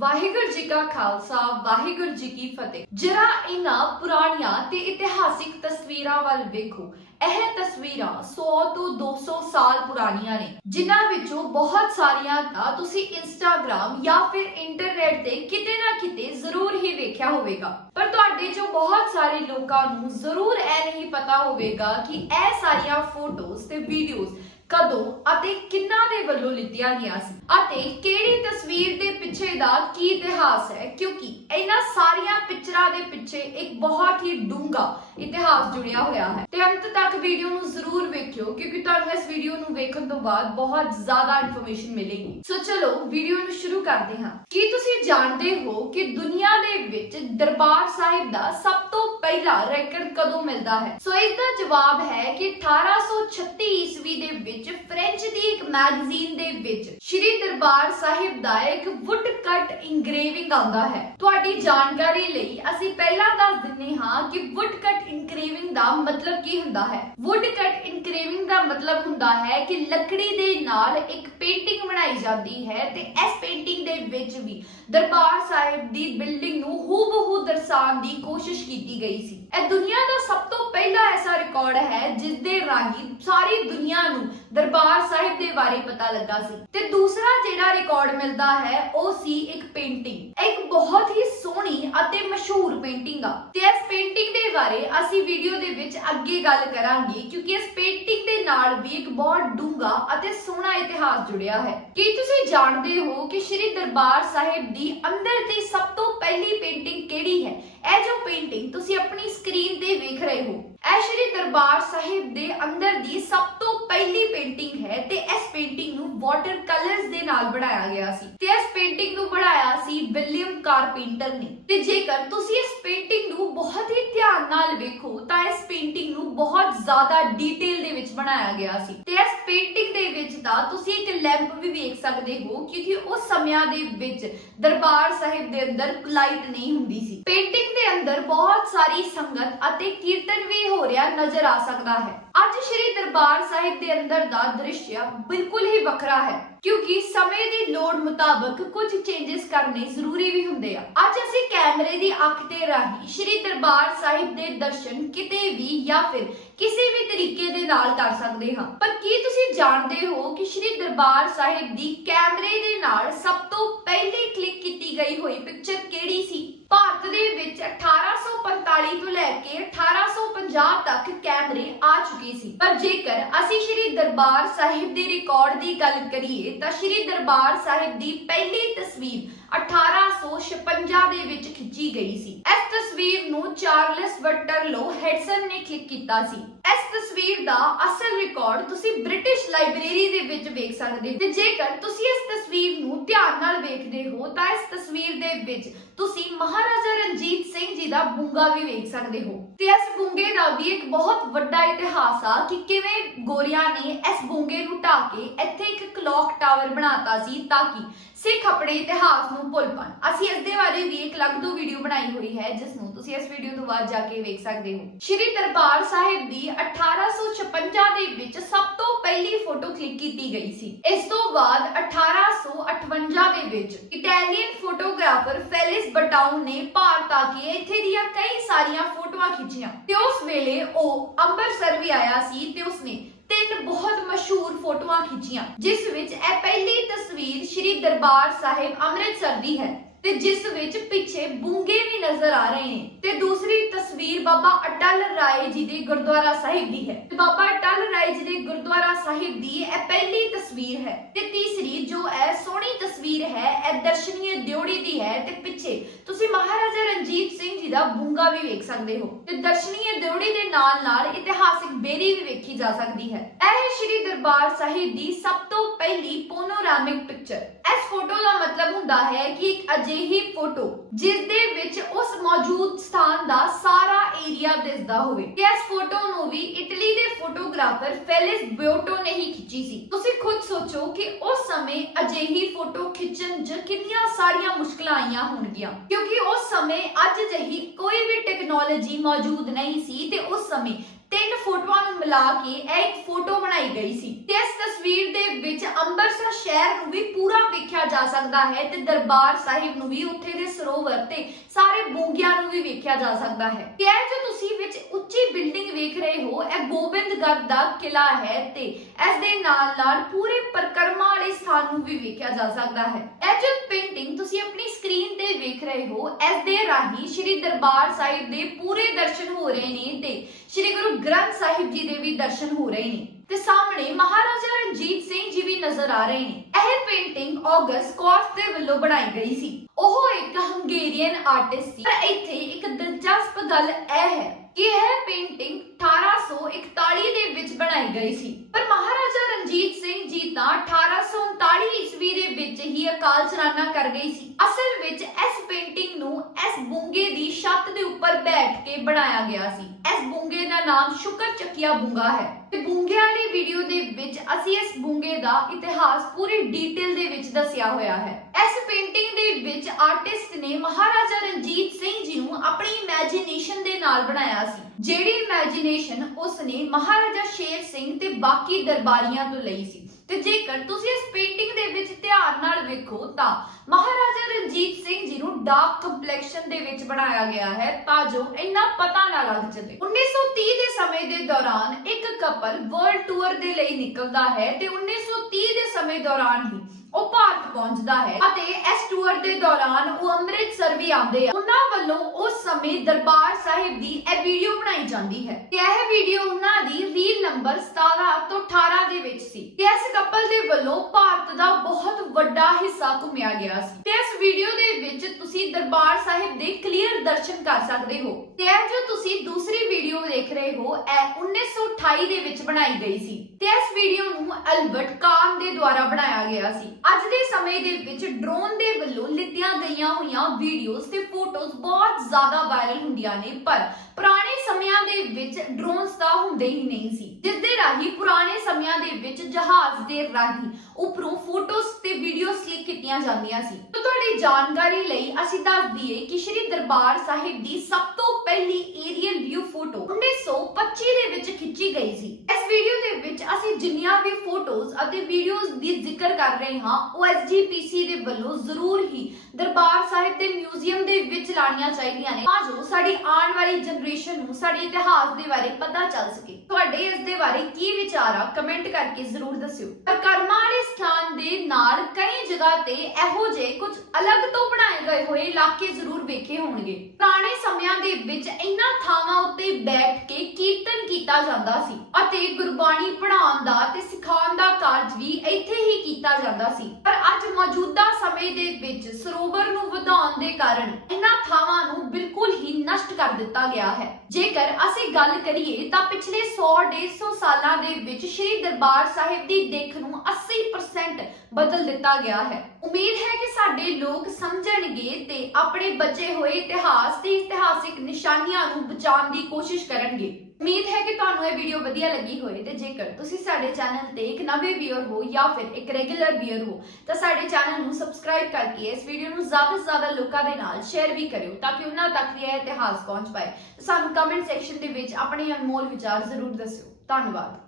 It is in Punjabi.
ਵਾਹਿਗੁਰੂ ਜੀ ਕਾ ਖਾਲਸਾ, ਵਾਹਿਗੁਰੂ ਜੀ ਕੀ ਫਤਿਹ। ਜਰਾ ਇਹਨਾਂ ਪੁਰਾਣੀਆਂ ਤੇ ਇਤਿਹਾਸਿਕ ਤਸਵੀਰਾਂ ਵੱਲ ਵੇਖੋ। ਇਹ ਤਸਵੀਰਾਂ 100 ਤੋਂ 200 ਸਾਲ ਪੁਰਾਣੀਆਂ ਨੇ, ਜਿਨ੍ਹਾਂ ਵਿੱਚੋਂ ਬਹੁਤ ਸਾਰੀਆਂ ਤਾਂ ਤੁਸੀਂ ਇੰਸਟਾਗ੍ਰam ਜਾਂ ਫਿਰ ਇੰਟਰਨੈਟ ਤੇ ਕਿਤੇ ਨਾ ਕਿਤੇ ਜ਼ਰੂਰ ਹੀ ਵੇਖਿਆ ਹੋਵੇਗਾ। ਪਰ ਤੁਹਾਡੇ ਚੋਂ ਬਹੁਤ ਸਾਰੇ ਲੋਕਾਂ ਨੂੰ ਜ਼ਰੂਰ ਇਹ ਨਹੀਂ ਪਤਾ ਹੋਵੇਗਾ ਕਿ ਇਹ ਸਾਰੀਆਂ ਫੋਟੋਜ਼ ਤੇ ਵੀਡੀਓਜ਼ ਕਦੋਂ ਅਤੇ ਕਿੰਨਾ ਦੇ ਵੱਲੋਂ ਲਿੱਤੀਆਂ ਗਈਆਂ ਸੀ ਅਤੇ ਕਿਹੜੀ ਤਸਵੀਰ ਦੇ ਪਿੱਛੇ ਦਾ ਕੀ ਇਤਿਹਾਸ ਹੈ? ਕਿਉਂਕਿ ਇਹਨਾਂ ਸਾਰੀਆਂ ਪਿਕਚਰਾਂ ਦੇ ਪਿੱਛੇ ਇੱਕ ਬਹੁਤ ਹੀ ਡੂੰਘਾ ਇਤਿਹਾਸ ਜੁੜਿਆ ਹੋਇਆ ਹੈ। ਤੇ ਅੰਤ ਤੱਕ ਵੀਡੀਓ ਨੂੰ ਜ਼ਰੂਰ ਵੇਖਿਓ, ਕਿਉਂਕਿ ਤੁਹਾਨੂੰ ਇਸ ਵੀਡੀਓ ਨੂੰ ਵੇਖਣ ਤੋਂ ਬਾਅਦ ਬਹੁਤ ਜ਼ਿਆਦਾ ਇਨਫੋਰਮੇਸ਼ਨ ਮਿਲੇਗੀ। ਸੋ ਚਲੋ ਵੀਡੀਓ ਨੂੰ ਸ਼ੁਰੂ ਕਰਦੇ ਹਾਂ। ਕੀ ਤੁਸੀਂ ਜਾਣਦੇ ਹੋ ਕਿ ਦੁਨੀਆ ਦੇ ਵਿੱਚ ਦਰਬਾਰ ਸਾਹਿਬ ਦਾ ਸਭ ਤੋਂ ਪਹਿਲਾ ਰੈਕੋਰਡ ਕਦੋਂ ਮਿਲਦਾ ਹੈ? ਸੋ ਇਸ ਦਾ ਜਵਾਬ ਹੈ ਕਿ 1836 ਈਸਵੀ ਦੇ ਵਿੱਚ ਫ੍ਰੈਂਚ ਦੀ ਇੱਕ ਮੈਗਜ਼ੀਨ ਦੇ ਵਿੱਚ ਸ਼੍ਰੀ ਦਰਬਾਰ ਸਾਹਿਬ ਦਾ ਇੱਕ ਵੁੱਡ ਕੱਟ ਇੰਗਰੇਵਿੰਗ ਆਉਂਦਾ ਹੈ। ਤੁਹਾਡੀ ਜਾਣਕਾਰੀ ਲਈ ਅਸੀਂ ਪਹਿਲਾਂ ਦੱਸ ਦਿੰਨੇ ਹਾਂ ਕਿ ਵੁੱਡ ਕੱਟ ਇੰਗਰੇਵਿੰਗ ਦਾ ਮਤਲਬ ਕੀ ਹੁੰਦਾ ਹੈ। ਵੁੱਡ ਕੱਟ ਇੰਗਰੇਵਿੰਗ ਦਾ ਮਤਲਬ ਹੁੰਦਾ ਹੈ ਕਿ ਲੱਕੜੀ ਦੇ ਨਾਲ ਇੱਕ ਪੇਂਟਿੰਗ ਬਣਾਈ ਜਾਂਦੀ ਹੈ ਤੇ ਇਸ ਪੇਂਟਿੰਗ ਦੇ ਵਿੱਚ ਵੀ ਦਰਬਾਰ ਸਾਹਿਬ ਦੀ ਬਿਲਡਿੰਗ ਨੂੰ ਹੂਬਹੂ ਦਰਸਾਉਣ ਦੀ ਕੋਸ਼ਿਸ਼ ਕੀਤੀ ਗਈ ਸੀ। ਇਹ ਦੁਨੀਆ ਦਾ ਸਭ ਤੋਂ ਪਹਿਲਾ ਐਸਾ ਰਿਕਾਰਡ ਹੈ ਜਿਸ ਦੇ ਰਾਹੀਂ ਸਾਰੀ ਦੁਨੀਆ ਨੂੰ ਦਰਬਾਰ ਸਾਹਿਬ ਦੇ ਬਾਰੇ ਪਤਾ ਲੱਗਾ ਸੀ। ਤੇ ਦੂਸਰਾ ਜਿਹੜਾ ਰਿਕਾਰਡ ਮਿਲਦਾ ਹੈ, ਉਹ ਸੀ ਇੱਕ ਪੇਂਟਿੰਗ ਇੱਕ ਬਹੁਤ ਹੀ ਸੋਹਣੀ ਅਤੇ ਮਸ਼ਹੂਰ ਪੇਂਟਿੰਗ ਆ। ਤੇ ਇਸ ਪੇਂਟਿੰਗ ਦੇ ਬਾਰੇ ਅਸੀਂ ਵੀਡੀਓ ਦੇ ਵਿੱਚ ਅੱਗੇ ਗੱਲ ਕਰਾਂਗੇ, ਕਿਉਂਕਿ ਇਸ ਪੇਂਟਿੰਗ ਦੇ ਨਾਲ ਵੀ ਇੱਕ ਬਹੁਤ ਡੂੰਘਾ ਅਤੇ ਸੋਹਣਾ ਇਤਿਹਾਸ ਜੁੜਿਆ ਹੈ। ਕੀ ਤੁਸੀਂ ਜਾਣਦੇ ਹੋ ਕਿ ਸ਼੍ਰੀ ਦਰਬਾਰ ਸਾਹਿਬ ਦੀ ਅੰਦਰ ਦੀ ਸਭ ਤੋਂ ਪਹਿਲੀ ਪੇਂਟਿੰਗ ਕਿਹੜੀ ਹੈ? ਇਹ ਜੋ ਪੇਂਟਿੰਗ ਤੁਸੀਂ ਆਪਣੀ ਸਕਰੀਨ ਤੇ ਵੇਖ ਰਹੇ ਹੋ, ਇਹ ਸ਼੍ਰੀ ਦਰਬਾਰ ਸਾਹਿਬ ਦੇ ਅੰਦਰ ਦੀ ਸਭ ਤੋਂ ਪਹਿਲੀ ਪੇਂਟਿੰਗ ਹੈ ਤੇ ਇਸ ਪੇਂਟਿੰਗ ਨੂੰ ਵਾਟਰ ਕਲਰਸ ਦੇ ਨਾਲ ਬਣਾਇਆ ਗਿਆ ਸੀ। ਤੇ ਇਸ ਪੇਂਟਿੰਗ ਨੂੰ ਬਣਾਇਆ ਸੀ ਵਿਲੀਅਮ ਕਾਰਪੈਂਟਰ ਨੇ। ਤੇ ਜੇਕਰ ਤੁਸੀਂ ਇਸ ਪੇਂਟਿੰਗ ਨੂੰ ਬਹੁਤ ਹੀ ਧਿਆਨ ਨਾਲ ਵੇਖੋ, ਤਾਂ ਇਸ ਪੇਂਟਿੰਗ ਨੂੰ ਬਹੁਤ ਜ਼ਿਆਦਾ ਡੀਟੇਲ ਦੇ ਵਿੱਚ ਬਣਾਇਆ ਗਿਆ ਸੀ। ਤੇ ਇਸ ਪੇਂਟਿੰਗ ਦੇ ਵਿੱਚ ਤਾਂ ਤੁਸੀਂ ਇੱਕ ਲੈਂਪ ਵੀ ਵੇਖ ਸਕਦੇ ਹੋ, ਕਿਉਂਕਿ ਉਸ ਸਮਿਆਂ ਦੇ ਵਿੱਚ ਦਰਬਾਰ ਸਾਹਿਬ ਦੇ ਅੰਦਰ ਲਾਈਟ ਨਹੀਂ ਹੁੰਦੀ ਸੀ। ਪੇਂਟਿੰਗ ਦੇ ਅੰਦਰ ਬਹੁਤ ਸਾਰੀ ਸੰਗਤ ਅਤੇ ਕੀਰਤਨ ਵੀ ਹੋ ਰਿਹਾ ਨਜ਼ਰ ਆ ਸਕਦਾ ਹੈ। ਅੱਜ ਸ਼੍ਰੀ ਦਰਬਾਰ ਸਾਹਿਬ ਦੇ ਅੰਦਰ ਦਾ ਦ੍ਰਿਸ਼ ਬਿਲਕੁਲ ਹੀ ਵੱਖਰਾ ਹੈ, ਕਿਉਂਕਿ ਸਮੇਂ ਦੀ ਲੋੜ ਮੁਤਾਬਕ ਕੁਝ ਚੇਂਜਸ ਕਰਨੇ ਜ਼ਰੂਰੀ ਵੀ ਹੁੰਦੇ ਆ। ਅੱਜ ਅਸੀਂ ਕੈਮਰੇ ਦੀ ਅੱਖ ਤੇ ਰਾਹੀਂ ਸ਼੍ਰੀ ਦਰਬਾਰ ਸਾਹਿਬ ਦੇ ਦਰਸ਼ਨ ਕਿਤੇ ਵੀ ਜਾਂ ਫਿਰ ਕਿਸੇ ਵੀ ਤਰੀਕੇ ਦੇ ਨਾਲ ਕਰ ਸਕਦੇ ਹਾਂ। ਪਰ ਕੀ ਤੁਸੀਂ ਜਾਣਦੇ ਹੋ ਕਿ ਸ਼੍ਰੀ ਦਰਬਾਰ ਸਾਹਿਬ ਦੀ ਕੈਮਰੇ ਦੇ ਨਾਲ ਸਭ ਤੋਂ ਪਹਿਲੇ ਕਲਿੱਕ ਕੀਤੀ ਗਈ ਹੋਈ ਪਿਕਚਰ ਕਿਹੜੀ ਸੀ? ਭਾਰਤ ਦੇ ਵਿੱਚ 1845 ਤੋਂ ਲੈ ਕੇ 1850 ਤੱਕ ਕੈਮਰੇ ਆ ਚੁੱਕੇ ਸੀ। ਪਰ ਜੇਕਰ ਅਸੀਂ ਸ਼੍ਰੀ ਦਰਬਾਰ ਸਾਹਿਬ ਦੇ ਰਿਕਾਰਡ ਦੀ ਗੱਲ ਕਰੀਏ, ਤਾਂ ਸ਼੍ਰੀ ਦਰਬਾਰ ਸਾਹਿਬ ਦੀ ਪਹਿਲੀ ਤਸਵੀਰ 1856 ਦੇ ਵਿੱਚ ਖਿੱਚੀ ਗਈ ਸੀ। ਇਸ ਤਸਵੀਰ ਨੂੰ ਚਾਰਲਸ ਵਟਰਲੋ ਹੈਡਸਨ ਨੇ ਕਲਿੱਕ ਕੀਤਾ ਸੀ। ਇਸ ਤਸਵੀਰ ਦਾ ਅਸਲ ਰਿਕਾਰਡ ਤੁਸੀਂ ਬ੍ਰਿਟਿਸ਼ ਲਾਇਬ੍ਰੇਰੀ ਦੇ ਵਿੱਚ ਵੇਖ ਸਕਦੇ ਹੋ। ਤੇ ਜੇਕਰ ਤੁਸੀਂ ਇਸ ਤਸਵੀਰ ਨੂੰ ਧਿਆਨ ਨਾਲ ਵੇਖਦੇ ਹੋ, ਤਾਂ ਇਸ ਤਸਵੀਰ ਦੇ ਵਿੱਚ ਤੁਸੀਂ ਮਹਾਰਾਜਾ ਰਣਜੀਤ ਸਿੰਘ ਜੀ ਦਾ ਬੁੰਗਾ ਵੀ ਵੇਖ ਸਕਦੇ ਹੋ। ਤੇ ਇਸ ਬੁੰਗੇ ਦਾ ਵੀ ਇੱਕ ਬਹੁਤ ਵੱਡਾ ਇਤਿਹਾਸ ਆ ਕਿ ਕਿਵੇਂ ਗੋਰਿਆਂ ਨੇ ਇਸ ਬੁੰਗੇ ਨੂੰ ਢਾਹ ਕੇ ਇੱਥੇ ਇੱਕ ਕਲੌਕ ਟਾਵਰ ਬਣਾਤਾ ਸੀ ਤਾਂ ਕਿ ਸਿੱਖ ਆਪਣੇ ਇਤਿਹਾਸ ਨੂੰ ਭੁੱਲ ਪਾਣ। ਅਸੀਂ ਇਸ ਦੇ ਬਾਰੇ ਵੀ ਇੱਕ ਅਲੱਗ ਤੋਂ ਵੀਡੀਓ ਬਣਾਈ ਹੋਈ ਹੈ, ਜਿਸ ਨੂੰ ਤੁਸੀਂ ਇਸ ਵੀਡੀਓ ਤੋਂ ਬਾਅਦ ਜਾ ਕੇ ਵੇਖ ਸਕਦੇ ਹੋ। ਸ਼੍ਰੀ ਦਰਬਾਰ ਸਾਹਿਬ ਦੀ 1856 ਦੇ ਵਿੱਚ ਸਭ ਤੋਂ ਪਹਿਲੀ ਫੋਟੋ ਕਲਿੱਕ ਕੀਤੀ ਗਈ ਸੀ। ਇਸ ਤੋਂ ਬਾਅਦ 1858 ਦੇ ਵਿੱਚ ਇਟਾਲੀਅਨ ਫੋਟੋਗ੍ਰਾਫਰ ਫੈਲਿਸ ਬਟਾਊਨ ਨੇ ਭਾਰਤ ਆ ਕੇ ਇੱਥੇ ਦੀਆਂ ਕਈ ਸਾਰੀਆਂ ਫੋਟੋਆਂ ਖਿੱਚੀਆਂ। ਤੇ ਉਸ ਵੇਲੇ ਉਹ ਅੰਮ੍ਰਿਤਸਰ ਵੀ ਆਇਆ ਸੀ ਤੇ ਉਸਨੇ ਤਿੰਨ ਬਹੁਤ ਮਸ਼ਹੂਰ ਫੋਟੋਆਂ ਖਿੱਚੀਆਂ, ਜਿਸ ਵਿੱਚ ਇਹ ਪਹਿਲੀ ਤਸਵੀਰ ਸ਼੍ਰੀ ਦਰਬਾਰ ਸਾਹਿਬ ਅੰਮ੍ਰਿਤਸਰ ਦੀ ਹੈ ਤੇ ਜਿਸ ਵਿੱਚ ਪਿੱਛੇ ਬੂੰਗੇ ਵੀ ਨਜ਼ਰ ਆ ਰਹੇ ਨੇ ਤੇ ਦੂਸਰੀ ਤਸਵੀਰ ਬਾਬਾ ਅਟਲ ਰਾਏ ਜੀ ਦੇ ਗੁਰਦੁਆਰਾ ਸਾਹਿਬ ਦੀ ਹੈ। ਤੇ ਬਾਬਾ ਅਟਲ ਰਾਏ ਜੀ ਦੇ ਗੁਰਦੁਆਰਾ ਸਾਹਿਬ ਦੀ ਇਹ ਪਹਿਲੀ ਤਸਵੀਰ ਹੈ। ਤੇ ਤੀਸਰੀ ਜੋ ਇਹ ਸੋਹਣੀ ਤਸਵੀਰ ਹੈ, ਇਹ ਦਰਸ਼ਨੀय ਦਿਉੜੀ ਦੀ ਹੈ। ਤੇ ਪਿੱਛੇ ਤੁਸੀਂ ਮਹਾਰਾਜਾ ਰਣਜੀਤ ਸਿੰਘ ਜੀ ਦਾ ਬੂੰਗਾ ਵੀ ਵੇਖ ਸਕਦੇ ਹੋ। ਤੇ ਦਰਸ਼ਨੀय ਦਿਉੜੀ ਦੇ ਨਾਲ ਨਾਲ ਇਤਿਹਾਸਿਕ ਬੇਰੀ ਵੀ ਵੇਖੀ ਜਾ ਸਕਦੀ ਹੈ। ਇਹ ਸ਼੍ਰੀ ਦਰਬਾਰ ਸਾਹਿਬ ਦੀ ਸਭ ਤੋਂ ਪਹਿਲੀ ਪੋਨੋਰਾਮਿਕ ਪਿਕਚਰ। ਇਸ ਫੋਟੋ ਦਾ ਮਤਲਬ ਹੁੰਦਾ ਹੈ ਕਿ ਇੱਕ ਅਜਿਹੀ ਫੋਟੋ ਜਿਸ ਦੇ ਵਿੱਚ ਉਸ ਮੌਜੂਦ ਸਥਾਨ ਦਾ ਸਾਰਾ ਏਰੀਆ ਦਿਸਦਾ ਹੋਵੇ। ਤੇ ਇਸ ਫੋਟੋ ਨੂੰ ਵੀ ਇਟਲੀ ਦੇ ਫੋਟੋਗ੍ਰਾਫਰ ਫੈਲਿਸ ਬਿਓਟੋ ਨੇ ਹੀ ਖਿੱਚੀ ਸੀ। ਤੁਸੀਂ ਖੁਦ ਸੋਚੋ ਕਿ ਉਸ ਸਮੇਂ ਅਜਿਹੀ ਫੋਟੋ ਖਿੱਚਣ 'ਚ ਕਿੰਨੀਆਂ ਸਾਰੀਆਂ ਮੁਸ਼ਕਲਾਂ ਆਈਆਂ ਹੋਣਗੀਆਂ। ਕਿਉਂਕਿ ਉਸ ਸਮੇਂ ਅੱਜ ਜਹੀ ਕੋਈ ਵੀ ਟੈਕਨੋਲੋਜੀ ਮੌਜੂਦ ਨਹੀਂ ਸੀ ਤੇ ਉਸ ਸਮੇਂ ਮਿਲਾ ਕੇ ਇਹ ਇੱਕ ਫੋਟੋ ਬਣਾਈ ਗਈ ਸੀ ਤੇ ਇਸ ਤਸਵੀਰ ਦੇ ਵਿੱਚ ਅੰਮ੍ਰਿਤਸਰ ਸ਼ਹਿਰ ਨੂੰ ਵੀ ਪੂਰਾ ਵੇਖਿਆ ਜਾ ਸਕਦਾ ਹੈ ਤੇ ਦਰਬਾਰ ਸਾਹਿਬ ਨੂੰ ਵੀ ਉੱਥੇ ਦੇ ਸਰੋਵਰ ਤੇ ਸਾਰੇ ਬੂੰਗਿਆਂ ਨੂੰ ਵੀ ਵੇਖਿਆ ਜਾ ਸਕਦਾ ਹੈ। ਤੇ ਇਹ ਜੋ ਤੁਸੀਂ ਵਿੱਚ ਉੱਚੀ ਬਿਲਡਿੰਗ ਵੇਖ ਰਹੇ ਹੋ, ਇਹ ਗੋਬਿੰਦਗੜ੍ਹ ਦਾ ਕਿਲਾ ਹੈ ਤੇ ਇਸ ਦੇ ਨਾਲ ਨਾਲ ਪੂਰੇ ਪਰਕਰਮਾ ਵਾਲੇ ਸਥਾਨ ਨੂੰ ਵੀ ਵੇਖਿਆ ਜਾ ਸਕਦਾ ਹੈ। ਇਹ ਜੋ ਪੇਂਟਿੰਗ ਤੁਸੀਂ ਆਪਣੀ ਸਕਰੀਨ ਤੇ ਵੇਖ ਰਹੇ ਹੋ, ਇਸ ਦੇ ਰਾਹੀਂ ਸ਼੍ਰੀ ਦਰਬਾਰ ਸਾਹਿਬ ਦੇ ਪੂਰੇ ਦਰਸ਼ਨ ਹੋ ਰਹੇ ਨੇ ਤੇ ਸ਼੍ਰੀ ਗੁਰੂ ਗ੍ਰੰਥ ਸਾਹਿਬ ਜੀ ਦੇ ਵੀ ਦਰਸ਼ਨ ਹੋ ਰਹੇ ਨੇ ਤੇ ਸਾਹਮਣੇ ਮਹਾਰਾਜਾ ਰਣਜੀਤ ਸਿੰਘ ਜੀ ਵੀ ਨਜ਼ਰ ਆ ਰਹੇ ਨੇ। ਇਹ ਪੇਂਟਿੰਗ ਆਗਸਟ ਕੋਰਸ ਦੇ ਵੱਲੋਂ ਬਣਾਈ ਗਈ ਸੀ। ਉਹ ਇੱਕ ਹੰਗੇਰੀਅਨ ਆਰਟਿਸਟ ਸੀ। ਪਰ ਇੱਥੇ ਇੱਕ ਦਿਲਚਸਪ ਗੱਲ ਇਹ ਹੈ ਕਿ ਇਹ ਪੇਂਟਿੰਗ 1841 ਦੇ ਵਿੱਚ ਬਣਾਈ ਗਈ ਸੀ। ਪਰ ਮਹਾਰਾਜਾ ਰਣਜੀਤ ਸਿੰਘ ਜੀ ਤਾਂ 1839 ਈਸਵੀ ਦੇ ਵਿੱਚ ਹੀ ਅਕਾਲ ਚਲਾਣਾ ਕਰ ਗਈ ਸੀ। ਅਸਲ ਵਿੱਚ ਇਸ ਪੇਂਟਿੰਗ ਨੂੰ ਇਸ ਬੁੰਗੇ ਦੀ ਛੱਤ ਦੇ ਉੱਪਰ ਬੈਠ ਕੇ ਬਣਾਇਆ ਗਿਆ ਸੀ। ਇਸ ਬੁੰਗੇ ਦਾ ਨਾਮ ਸ਼ੁਕਰ ਚੱਕਿਆ ਬੁੰਗਾ ਹੈ। ਤੇ ਬੁੰਗੇ ਵਾਲੀ ਵੀਡੀਓ ਦੇ ਵਿੱਚ ਅਸੀਂ ਇਸ ਬੁੰਗੇ ਦਾ ਇਤਿਹਾਸ ਪੂਰੀ ਡੀਟੇਲ ਦੇ ਵਿੱਚ ਦੱਸਿਆ ਹੋਇਆ ਹੈ। ਇਸ ਪੇਂਟਿੰਗ ਦੇ ਵਿੱਚ ਆਰਟਿਸਟ ਨੇ ਮਹਾਰਾਜਾ ਰਣਜੀਤ ਸਿੰਘ ਜੀ ਨੂੰ ਆਪਣੀ ਇਮੇਜਿਨੇਸ਼ਨ ਦੇ ਨਾਲ ਬਣਾਇਆ ਸੀ। ਜਿਹੜੀ ਇਮੇਜਿਨੇਸ਼ਨ ਉਸ ਨੇ ਮਹਾਰਾਜਾ ਸ਼ੇਰ ਸਿੰਘ ਤੇ ਬਾਕੀ ਦਰਬਾਰੀਆਂ ਤੋਂ ਲਈ ਸੀ। ਤੇ ਜੇਕਰ ਤੁਸੀਂ ਇਸ ਪੇਂਟਿੰਗ ਦੇ ਵਿੱਚ ਧਿਆਨ ਵੇਖੋ ਤਾਂ ਮਹਾਰਾਜਾ ਰਣਜੀਤ ਸਿੰਘ ਜੀ ਨੂੰ ਡਾਰਕ ਕੰਪਲੈਕਸ਼ਨ ਦੇ ਵਿੱਚ ਬਣਾਇਆ ਗਿਆ ਹੈ ਤਾਂ ਜੋ ਇੰਨਾ ਪਤਾ ਨਾ ਲੱਗ ਚੱਲੇ 1930 ਦੇ ਸਮੇਂ ਦੇ ਦੌਰਾਨ ਇੱਕ ਕਪਲ ਵਰਲਡ ਟੂਰ ਦੇ ਲਈ ਨਿਕਲਦਾ ਹੈ ਤੇ 1930 ਦੇ ਸਮੇਂ ਦੌਰਾਨ ਹੀ ਉਹ ਭਾਰਤ ਪਹੁੰਚਦਾ ਹੈ ਅਤੇ ਇਸ ਟੂਰ ਦੇ ਦੌਰਾਨ ਉਹ ਅੰਮ੍ਰਿਤਸਰ ਵੀ ਆਉਂਦੇ ਆ। ਉਹਨਾਂ ਵੱਲੋਂ ਉਸ ਸਮੇਂ ਦਰਬਾਰ ਸਾਹਿਬ ਦੀ ਇਹ ਵੀਡੀਓ ਬਣਾਈ ਜਾਂਦੀ ਹੈ ਤੇ ਇਹ ਵੀਡੀਓ ਉਹਨਾਂ ਦੀ ਰੀਲ ਨੰਬਰ 17 ਤੋਂ 18 ਦੇ ਵਿੱਚ ਸੀ ਤੇ ਇਸ ਕਪਲ ਦੇ ਵੱਲੋਂ ਭਾਰਤ ਦਾ ਬਹੁਤ ਵੱਡਾ ਹਿੱਸਾ ਘੁੰਮਿਆ ਗਿਆ ਸੀ। ਤੇ ਇਸ ਵੀਡੀਓ ਦੇ ਦਰਬਾਰ ਸਾਹਿਬ ਦੇ ਕਲੀਅਰ ਦਰਸ਼ਨ ਕਰ ਸਕਦੇ ਹੋ। ਤੇ ਇਹ ਜੋ ਤੁਸੀਂ ਦੂਸਰੀ ਵੀਡੀਓ ਦੇਖ ਰਹੇ ਹੋ, ਇਹ 1928 ਦੇ ਵਿੱਚ ਬਣਾਈ ਗਈ ਸੀ। ਤੇ ਇਸ ਵੀਡੀਓ ਨੂੰ ਐਲਬਰਟ ਕਾਨ ਦੇ ਦੁਆਰਾ ਬਣਾਇਆ ਗਿਆ ਸੀ। ਅੱਜ ਦੇ ਸਮੇਂ ਦੇ ਵਿੱਚ ਡਰੋਨ ਦੇ ਵੱਲੋਂ ਲਿੱਤੀਆਂ ਗਈਆਂ ਹੋਈਆਂ ਵੀਡੀਓਜ਼ ਤੇ ਫੋਟੋਜ਼ ਬਹੁਤ ਜ਼ਿਆਦਾ ਵਾਇਰਲ ਹੁੰਦੀਆਂ ਨੇ, ਪਰ ਪੁਰਾਣੇ ਸਮਿਆਂ ਦੇ ਵਿੱਚ ਡਰੋਨਸ ਤਾਂ ਹੁੰਦੇ ਹੀ ਨਹੀਂ ਸੀ। ਜਿਸ ਦੇ ਰਾਹੀਂ ਪੁਰਾਣੇ ਸਮਿਆਂ ਦੇ ਵਿੱਚ ਜਹਾਜ਼ ਦੇ ਰਾਹੀਂ ਉੱਪਰੋਂ ਫੋਟੋਜ਼ ਤੇ ਵੀਡੀਓਜ਼ ਕਲਿੱਕ ਕੀਤੀਆਂ ਜਾਂਦੀਆਂ ਸੀ। ਤਾਂ ਤੁਹਾਡੀ ਜਾਣਕਾਰੀ ਲਈ ਅਸੀਂ ਦੱਸ ਦਈਏ ਕਿ ਸ਼੍ਰੀ ਦਰਬਾਰ ਸਾਹਿਬ ਦੀ ਸਭ ਤੋਂ ਪਹਿਲੀ ਏਰੀਅਲ ਵਿਊ ਫੋਟੋ 1925 ਦੇ ਵਿੱਚ ਖਿੱਚੀ ਗਈ ਸੀ। ਇਸ ਵੀਡੀਓ ਦੇ ਵਿੱਚ ਅਸੀਂ ਜਿੰਨੀਆਂ ਵੀ ਫੋਟੋਜ਼ ਅਤੇ ਵੀਡੀਓਜ਼ ਦੀ ਜ਼ਿਕਰ ਕਰ ਰਹੇ ਹਾਂ, ਉਹ ਐਸਜੀਪੀਸੀ ਦੇ ਵੱਲੋਂ ਜ਼ਰੂਰ ਹੀ ਦਰਬਾਰ ਸਾਹਿਬ ਦੇ ਮਿਊਜ਼ੀਅਮ ਦੇ ਵਿੱਚ ਲਾਣੀਆਂ ਚਾਹੀਦੀਆਂ ਨੇ। ਤਾਂ ਜੋ ਸਾਡੀ ਆਉਣ ਵਾਲੀ ਜਨਰੇਸ਼ਨ ਨੂੰ, ਸਾਡੇ ਇਤਿਹਾਸ ਦੇ ਬਾਰੇ ਪਤਾ ਚੱਲ ਸਕੇ। ਤੁਹਾਡੇ ਇਸ ਦੇ ਬਾਰੇ ਕੀ ਵਿਚਾਰ ਆ ਕਮੈਂਟ ਕਰਕੇ ਜ਼ਰੂਰ ਦੱਸਿਓ। ਪਰ ਵਾਲੇ ਸਥਾਨ ਦੇ ਨਾਲ ਕਈ ਜਗ੍ਹਾ ਤੇ ਇਹੋ ਜਿਹੇ ਕੁਝ ਅਲੱਗ ਤੋਂ ਬਣਾਏ ਗਏ ਹੋਏ ਇਲਾਕੇ ਜ਼ਰੂਰ ਵੇਖੇ ਹੋਣਗੇ। ਪੁਰਾਣੇ ਸਮਿਆਂ ਦੇ ਵਿੱਚ ਇਹਨਾਂ ਥਾਵਾਂ ਉੱਤੇ ਬੈਠ ਕੇ ਕੀਤਾ ਜਾਂਦਾ ਸੀ ਅਤੇ ਗੁਰਬਾਣੀ ਪੜ੍ਹਾਉਣ ਦਾ ਤੇ ਸਿਖਾਉਣ ਦਾ ਕਾਰਜ ਵੀ ਇੱਥੇ ਹੀ ਕੀਤਾ ਜਾਂਦਾ ਸੀ। ਪਰ ਅੱਜ ਮੌਜੂਦਾ ਸਮੇਂ ਦੇ ਵਿੱਚ ਸਰੋਵਰ ਨੂੰ ਵਧਾਉਣ ਦੇ ਕਾਰਨ ਇਹਨਾਂ ਥਾਵਾਂ ਨੂੰ ਬਿਲਕੁਲ ਹੀ ਨਸ਼ਟ ਕਰ ਦਿੱਤਾ ਗਿਆ ਹੈ। ਜੇਕਰ ਅਸੀਂ ਗੱਲ ਕਰੀਏ ਤਾਂ ਪਿਛਲੇ 100 150 ਸਾਲਾਂ ਦੇ ਵਿੱਚ ਸ੍ਰੀ ਦਰਬਾਰ ਸਾਹਿਬ ਦੀ ਦਿੱਖ ਨੂੰ 80% ਬਦਲ ਦਿੱਤਾ ਗਿਆ ਹੈ। ਉਮੀਦ ਹੈ ਕਿ ਸਾਡੇ ਲੋਕ ਸਮਝਣਗੇ ਤੇ ਆਪਣੇ ਬਚੇ ਹੋਏ ਇਤਿਹਾਸ ਤੇ ਇਤਿਹਾਸਿਕ ਨਿਸ਼ਾਨੀਆਂ ਨੂੰ ਬਚਾਉਣ ਦੀ ਕੋਸ਼ਿਸ਼ ਕਰਨਗੇ। ਉਮੀਦ ਹੈ ਕਿ ਤੁਹਾਨੂੰ ਇਹ ਵੀਡੀਓ ਵਧੀਆ ਲੱਗੀ ਹੋਵੇ ਤੇ ਜੇਕਰ ਤੁਸੀਂ ਸਾਡੇ ਚੈਨਲ ਤੇ ਇੱਕ ਨਵੇਂ ਵੀਅਰ ਹੋ ਜਾਂ ਫਿਰ ਇੱਕ ਰੈਗੂਲਰ ਵੀਅਰ ਹੋ, ਤਾਂ ਸਾਡੇ ਚੈਨਲ ਨੂੰ ਸਬਸਕ੍ਰਾਈਬ ਕਰਕੇ ਇਸ ਵੀਡੀਓ ਨੂੰ ਜ਼ਿਆਦਾ ਤੋਂ ਜ਼ਿਆਦਾ ਲੋਕਾਂ ਦੇ ਨਾਲ ਸ਼ੇਅਰ ਵੀ ਕਰਿਓ ਤਾਂ ਕਿ ਉਹਨਾਂ ਤੱਕ ਵੀ ਇਹ ਇਤਿਹਾਸ ਪਹੁੰਚ ਪਾਏ। ਸਾਨੂੰ ਕਮੈਂਟ ਸੈਕਸ਼ਨ ਦੇ ਵਿੱਚ ਆਪਣੇ ਅਨਮੋਲ ਵਿਚਾਰ ਜ਼ਰੂਰ ਦੱਸਿਓ। ਧੰਨਵਾਦ।